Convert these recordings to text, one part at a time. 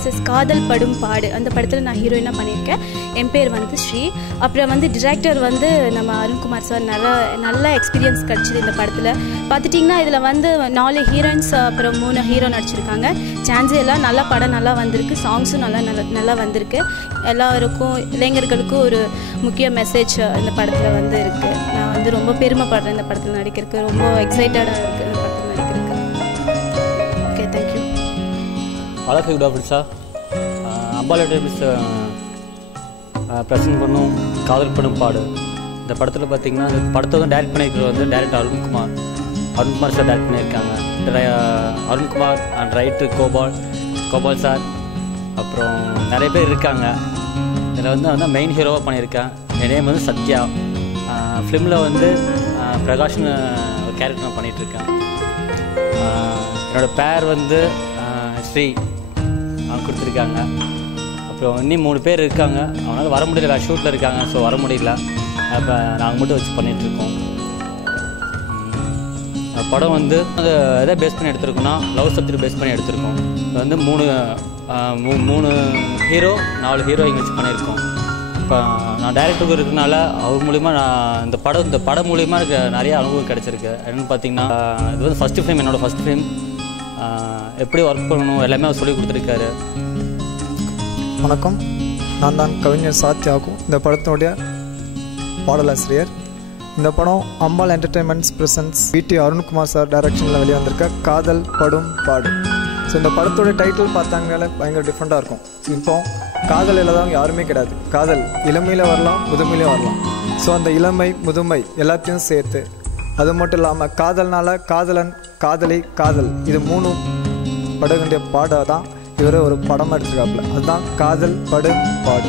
KSS காதல் படும் பாடு அந்த படத்தில் நான் ஹீரோயினாக பண்ணியிருக்கேன். என் பேர் வந்து ஸ்ரீ. அப்புறம் வந்து டிரெக்டர் வந்து நம்ம அருண்குமார் சார். நல்ல எக்ஸ்பீரியன்ஸ் கிடச்சிது இந்த படத்தில். பார்த்துட்டிங்கன்னா இதில் வந்து 4 ஹீரோயின்ஸ் அப்புறம் 3 ஹீரோ நடிச்சிருக்காங்க. சான்ஸே எல்லாம் நல்லா படம் நல்லா வந்திருக்கு. சாங்ஸும் நல்லா வந்திருக்கு. எல்லாருக்கும் இளைஞர்களுக்கும் ஒரு முக்கிய மெசேஜ் இந்த படத்தில் வந்து இருக்குது. நான் வந்து ரொம்ப பெருமைப்படுறேன் இந்த படத்தில் நடிக்கிறதுக்கு. ரொம்ப எக்ஸைட்டடாக இருக்குது இந்த படத்தில் நடிக்கிறதுக்கு. Okay, thank you. அழகு டாபிள்ஸா அம்பால் என்டர்டைன்மெண்ட்ஸ் ப்ரெசென்ட் பண்ணும் காதல் படும் பாடு. இந்த படத்தில் பார்த்திங்கன்னா இந்த படத்தை வந்து டைரக்ட் பண்ணியிருக்கிறது வந்து டைரக்டர் அருண்குமார் சார் டைரக்ட் பண்ணியிருக்காங்க. Arunkumar and writer Gopal sir, அப்புறம் நிறைய பேர் இருக்காங்க. இதில் வந்து மெயின் ஹீரோவாக பண்ணியிருக்கேன். என் நேம் வந்து சத்யா. ஃபிலிமில் வந்து பிரகாஷ்னு ஒரு கேரக்டர் நான் பண்ணிகிட்ருக்கேன். என்னோடய பேர் வந்து ஸ்ரீ அவங்க கொடுத்துருக்காங்க. அப்புறம் இன்னும் 3 பேர் இருக்காங்க. அவனால் வர முடியல, ஷூட்டில் இருக்காங்க. ஸோ வர முடியல. அப்போ நாங்கள் மட்டும் வச்சு பண்ணிகிட்ருக்கோம். படம் வந்து எதை பேஸ் பண்ணி எடுத்திருக்கோன்னா லவ் சப்ஜெக்ட் பேஸ் பண்ணி எடுத்திருக்கோம். இப்போ வந்து 3 ஹீரோ 4 ஹீரோயிங் வச்சு பண்ணியிருக்கோம். இப்போ நான் டைரக்டருக்கு இருக்கனால அவர் மூலிமா நான் இந்த படம் மூலிமா எனக்கு நிறைய அனுபவம் கிடச்சிருக்கு. என்னென்னு பார்த்தீங்கன்னா இது வந்து ஃபஸ்ட்டு ஃபிலிம், என்னோடய ஃபஸ்ட் ஃபிலிம். எப்படி ஒர்க் பண்ணணும் எல்லாமே அவர் சொல்லி கொடுத்துருக்காரு. வணக்கம், நான் தான் கவிஞர் சாத்யாகும் இந்த படத்தினுடைய பாடலாசிரியர். இந்த படம் Ambal entertainments presents VT Arunkumar sir டைரக்ஷனில் வெளியே வந்திருக்க காதல் படும் பாடு. ஸோ இந்த படத்தோட டைட்டில் பார்த்தாங்கனால பயங்கர டிஃப்ரெண்ட்டாக இருக்கும். இப்போ காதல் இல்லாதவங்க யாருமே கிடையாது. காதல் இளமையில் வரலாம், முதுமையிலே வரலாம். ஸோ அந்த இளமை முதுமை எல்லாத்தையும் சேர்த்து, அது மட்டும் இல்லாமல் காதல்னால காதலன் காதலி காதல் இது 3 பட வேண்டிய பாடாக தான் இவர் ஒரு படமாக எடுத்துருக்காப்புல. அதுதான் காதல் படும் பாடு.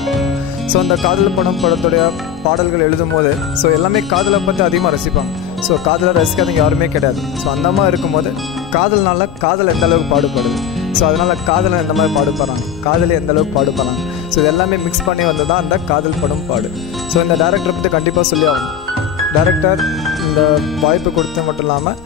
ஸோ அந்த காதல் படத்துடைய பாடல்கள் எழுதும் போது ஸோ எல்லாமே காதலை பற்றி அதிகமாக ரசிப்பாங்க. ஸோ காதலை ரசிக்காதவங்க யாருமே கிடையாது. ஸோ அந்த மாதிரி இருக்கும்போது காதல்னால காதல் எந்த அளவுக்கு பாடுபடுது, ஸோ அதனால் காதலை எந்த மாதிரி பாடுபடுறாங்க, காதலை எந்த அளவுக்கு பாடுபடுறாங்க, ஸோ இது எல்லாமே மிக்ஸ் பண்ணி வந்து தான் அந்த காதல் படும் பாடு. ஸோ இந்த டைரக்டரை பற்றி கண்டிப்பாக சொல்லி ஆகணும். டைரக்டர் இந்த வாய்ப்பு கொடுத்தது மட்டும் இல்லாமல்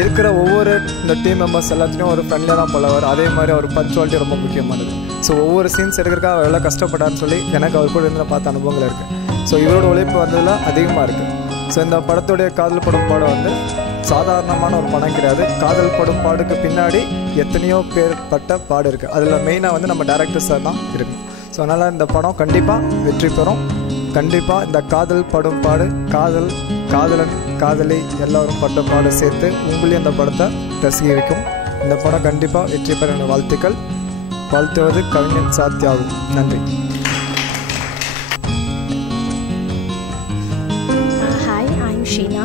இருக்கிற ஒவ்வொரு இந்த டீம் மெம்பர்ஸ் எல்லாத்தையும் ஒரு ஃப்ரெண்ட்லியாக தான் பழவார். அதே மாதிரி அவர் பஞ்சுவாலிட்டி ரொம்ப முக்கியமானது. ஸோ ஒவ்வொரு சீன்ஸ் எடுக்கிறக்காக அவர் எல்லாம் கஷ்டப்பட்டார்னு சொல்லி எனக்கு அவர் கூட இருந்து பார்த்த அனுபவங்கள் இருக்குது. ஸோ இவரோட உழைப்பு வந்ததில் அதிகமாக இருக்குது. ஸோ இந்த படத்துடைய காதல் படும் பாடு வந்து சாதாரணமான ஒரு படம் கிடையாது. காதல் படும் பாடுக்கு பின்னாடி எத்தனையோ பேர் பட்ட பாடு இருக்குது. அதில் மெயினாக வந்து நம்ம டைரக்டர் சார் தான் இருக்கும். ஸோ அதனால் இந்த படம் கண்டிப்பாக வெற்றி பெறும். கண்டிப்பாக இந்த காதல் படும் பாடு, காதலன் காதலி எல்லோரும் பட்ட பாடு சேர்த்து உங்களையும் இந்த படத்தை ரசிக்க வைக்கும். இந்த படம் கண்டிப்பாக வெற்றி பெற வாழ்த்துக்கள். வாழ்த்துவது கவிஞன் சாத்யாகும். நன்றி. Hi, I'm Sheena.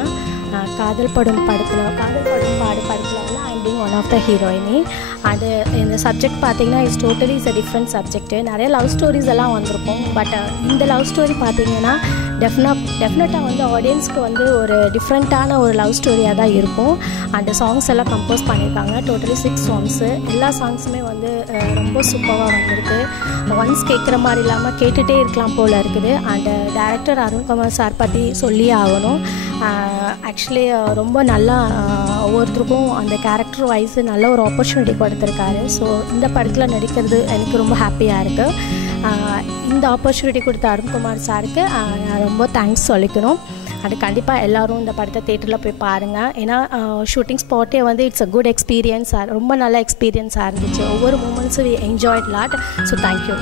காதல் படும் பாடு படத்தில் வந்து I'm being one of the heroine. அது இந்த சப்ஜெக்ட் பார்த்திங்கன்னா it's totally is a different subject. நிறைய லவ் ஸ்டோரிஸ் எல்லாம் வந்திருக்கும். பட் இந்த லவ் ஸ்டோரி பார்த்திங்கன்னா டெஃபினட்டாக வந்து ஆடியன்ஸ்க்கு வந்து ஒரு டிஃப்ரெண்ட்டான ஒரு லவ் ஸ்டோரியாக தான் இருக்கும். அந்த சாங்ஸ் எல்லாம் கம்போஸ் பண்ணியிருக்காங்க. Totally 6 songs. எல்லா சாங்ஸுமே வந்து ரொம்ப சூப்பராக வந்திருக்கு. ஒன்ஸ் கேட்குற மாதிரி இல்லாமல் கேட்டுகிட்டே இருக்கலாம் போல் இருக்குது. அண்ட் டைரக்டர் அருண்குமார் சார் பற்றி சொல்லியே ஆகணும். ஆக்சுவலி ரொம்ப நல்லா ஒவ்வொருத்தருக்கும் அந்த கேரக்டர் வைஸ் நல்ல ஒரு ஆப்பர்ச்சுனிட்டி கொடுத்துருக்காரு. ஸோ இந்த படத்தில் நடிக்கிறது எனக்கு ரொம்ப ஹாப்பியாக இருக்குது. இந்த ஆப்பர்ச்சுனிட்டி கொடுத்த அருண்குமார் சாருக்கு நான் ரொம்ப தேங்க்ஸ் சொல்லிக்கணும். அது கண்டிப்பாக எல்லோரும் இந்த படத்தை தேட்டரில் போய் பாருங்கள். ஏன்னா ஷூட்டிங் ஸ்பாட்டே வந்து இட்ஸ் அ குட் எக்ஸ்பீரியன்ஸாக, ரொம்ப நல்ல எக்ஸ்பீரியன்ஸாக இருந்துச்சு. ஒவ்வொரு மூமெண்ட்ஸும் we enjoyed lot. So thank you.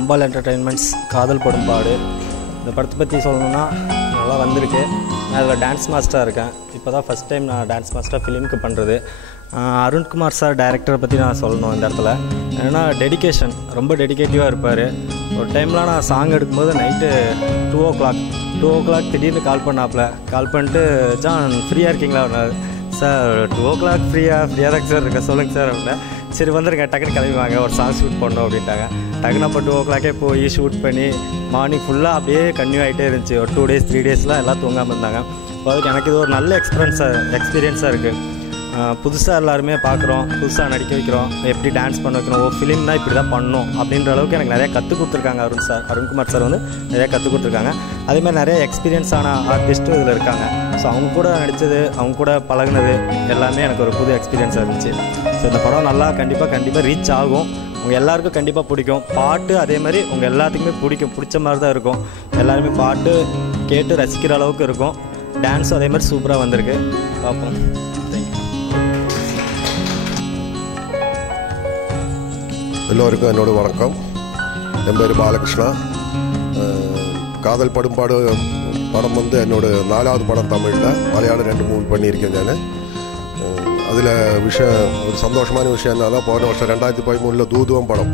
Ambal entertainments Kadhal Padum பாடு இந்த படத்தை பற்றி சொல்லணுன்னா நல்லா வந்திருக்கு. நான் இதில் டான்ஸ் மாஸ்டராக இருக்கேன். இப்போ தான் ஃபஸ்ட் டைம் நான் டான்ஸ் மாஸ்டராக ஃபிலிமுக்கு பண்ணுறது. அருண்குமார் சார் டைரக்டரை பற்றி நான் சொல்லணும் இந்த இடத்துல. ஏன்னா டெடிக்கேஷன், ரொம்ப டெடிக்கேட்டிவாக இருப்பார். ஒரு டைம்லாம் நான் சாங் எடுக்கும்போது நைட்டு 2 o'clock திடீர்னு கால் பண்ணிட்டு ஜான் ஃப்ரீயாக இருக்கீங்களா சார்? 2 o'clock ஃப்ரீயாக தான் சார் இருக்கேன், சொல்லுங்கள் சார் அப்படின்னா. சரி வந்துருங்க, டக்குன்னு கிளம்பி வாங்க, ஒரு சாங் ஷூட் பண்ணோம் அப்படின்ட்டாங்க. டக்குன்னு அப்போ 2 o'clock போய் ஷூட் பண்ணி மார்னிங் ஃபுல்லாக அப்படியே கன்டினியூ ஆகிட்டே இருந்துச்சு. ஒரு 2 days 3 daysலாம் எல்லாம் தூங்காமல் இருந்தாங்க. அதுக்கு எனக்கு இது ஒரு நல்ல எக்ஸ்பீரியன்ஸாக இருக்குது. புதுசாக எல்லாருமே பார்க்குறோம், புதுசாக நடிக்க வைக்கிறோம், எப்படி டான்ஸ் பண்ண வைக்கிறோம், ஃபிலிம்னா இப்படி தான் பண்ணணும் அப்படின்ற அளவுக்கு எனக்கு நிறையா கற்றுக் கொடுத்துருக்காங்க அருண்குமார் சார் வந்து நிறையா கற்றுக் கொடுத்துருக்காங்க. அதேமாதிரி நிறைய எக்ஸ்பீரியன்ஸான ஆர்டிஸ்ட்டும் இதில் இருக்காங்க. ஸோ அவங்க கூட நடித்தது, அவங்க கூட பழகுனது எல்லாமே எனக்கு ஒரு புது எக்ஸ்பீரியன்ஸாக இருந்துச்சு. ஸோ இந்த படம் நல்லா கண்டிப்பாக ரீச் ஆகும். உங்கள் எல்லாருக்கும் கண்டிப்பாக பிடிக்கும். பாட்டு அதே மாதிரி உங்கள் எல்லாத்துக்குமே பிடிச்ச மாதிரி தான் இருக்கும். எல்லாருமே பாட்டு கேட்டு ரசிக்கிற அளவுக்கு இருக்கும். டான்ஸும் அதே மாதிரி சூப்பராக வந்திருக்கு. பார்ப்போம். எல்லோருக்கும் என்னோட வணக்கம். என் பேர் பாலகிருஷ்ணா. காதல் படும் பாடு படம் வந்து என்னோட 4வது படம் தமிழில். மலையாளம் 2 மூவி பண்ணியிருக்கேன் நான். அதில் ஒரு சந்தோஷமான விஷயம் என்னன்னா, போன வருஷம் 2013 தூதுவம் படம்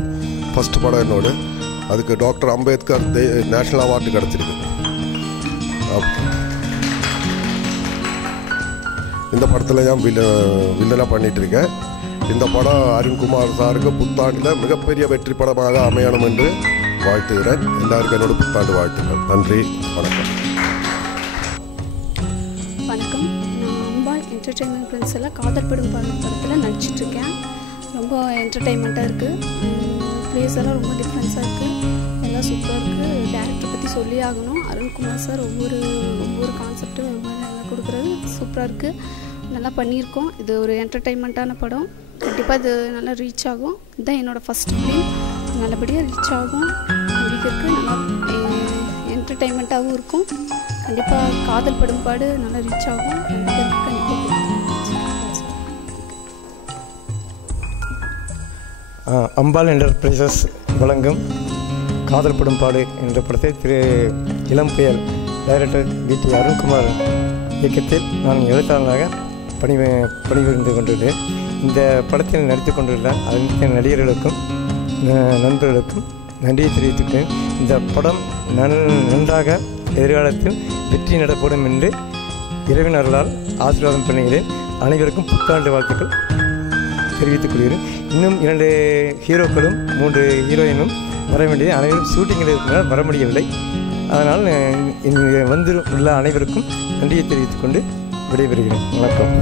ஃபஸ்ட் படம் என்னோட. அதுக்கு டாக்டர் அம்பேத்கர் நேஷ்னல் அவார்டு கிடச்சிருக்கு. இந்த படத்தில் நான் வில்லனாக பண்ணிகிட்ருக்கேன். இந்த படம் அருண்குமார் சாருக்கு புத்தாண்டில் மிகப்பெரிய வெற்றி படமாக அமையணும் என்று வாழ்த்துகிறேன். எல்லாருக்கும் என்னோட புத்தாண்டு வாழ்த்துக்கள். நன்றி, வணக்கம். வணக்கம். நான் அம்பாள் என்டர்டெயின்மெண்ட் பிரின்ஸில் காதல் படும் பாடு படத்தில் நடிச்சிட்ருக்கேன். ரொம்ப என்டர்டெயின்மெண்ட்டாக இருக்குது. ப்ளேஸ் எல்லாம் ரொம்ப டிஃப்ரென்ஸாக இருக்குது. எல்லாம் சூப்பராக இருக்குது. டேரக்டரை பற்றி சொல்லி ஆகணும். அருண்குமார் சார் ஒவ்வொரு கான்செப்டும் நல்லா கொடுக்குறது சூப்பராக இருக்குது. நல்லா பண்ணியிருக்கோம். இது ஒரு என்டர்டெயின்மெண்ட்டான படம். கண்டிப்பாக இது நல்லா ரீச் ஆகும். இதுதான் என்னோடய ஃபஸ்ட் ஃபிலிம். நல்லபடியாக ரீச் ஆகும். நடிக்கிறதுக்கு நல்லா என்டர்டெயின்மெண்ட்டாகவும் இருக்கும். கண்டிப்பாக காதல் படும் பாடு நல்லா ரீச் ஆகும். அம்பாள் என்டர்பிரைசஸ் வழங்கும் காதல் படும் பாடு என்ற படத்தை திரு இளம் புயல் டைரக்டர் வி.டி. அருண்குமார் இயக்கத்தில் நான் எழுத்தாளராக பணிபுரிந்து கொண்டுள்ளேன். இந்த படத்தில் நடித்து கொண்டுள்ள அனைத்து நடிகர்களுக்கும் நண்பர்களுக்கும் நன்றியை தெரிவித்துக்கிறேன். இந்த படம் நன்றாக எதிர்காலத்தில் வெற்றி நடப்படும் என்று இறைவன் அருளால் ஆசீர்வாதம் பண்ணுகிறேன். அனைவருக்கும் புத்தாண்டு வாழ்த்துக்கள் தெரிவித்துக் கொள்கிறேன். இன்னும் 2 ஹீரோக்களும் 3 ஹீரோயினும் வர வேண்டியது. அனைவரும் ஷூட்டிங்கில் இருக்கிறால் வர முடியவில்லை. அதனால் உள்ள அனைவருக்கும் நன்றியை தெரிவித்துக் கொண்டு விடைபெறுகிறேன். வணக்கம்.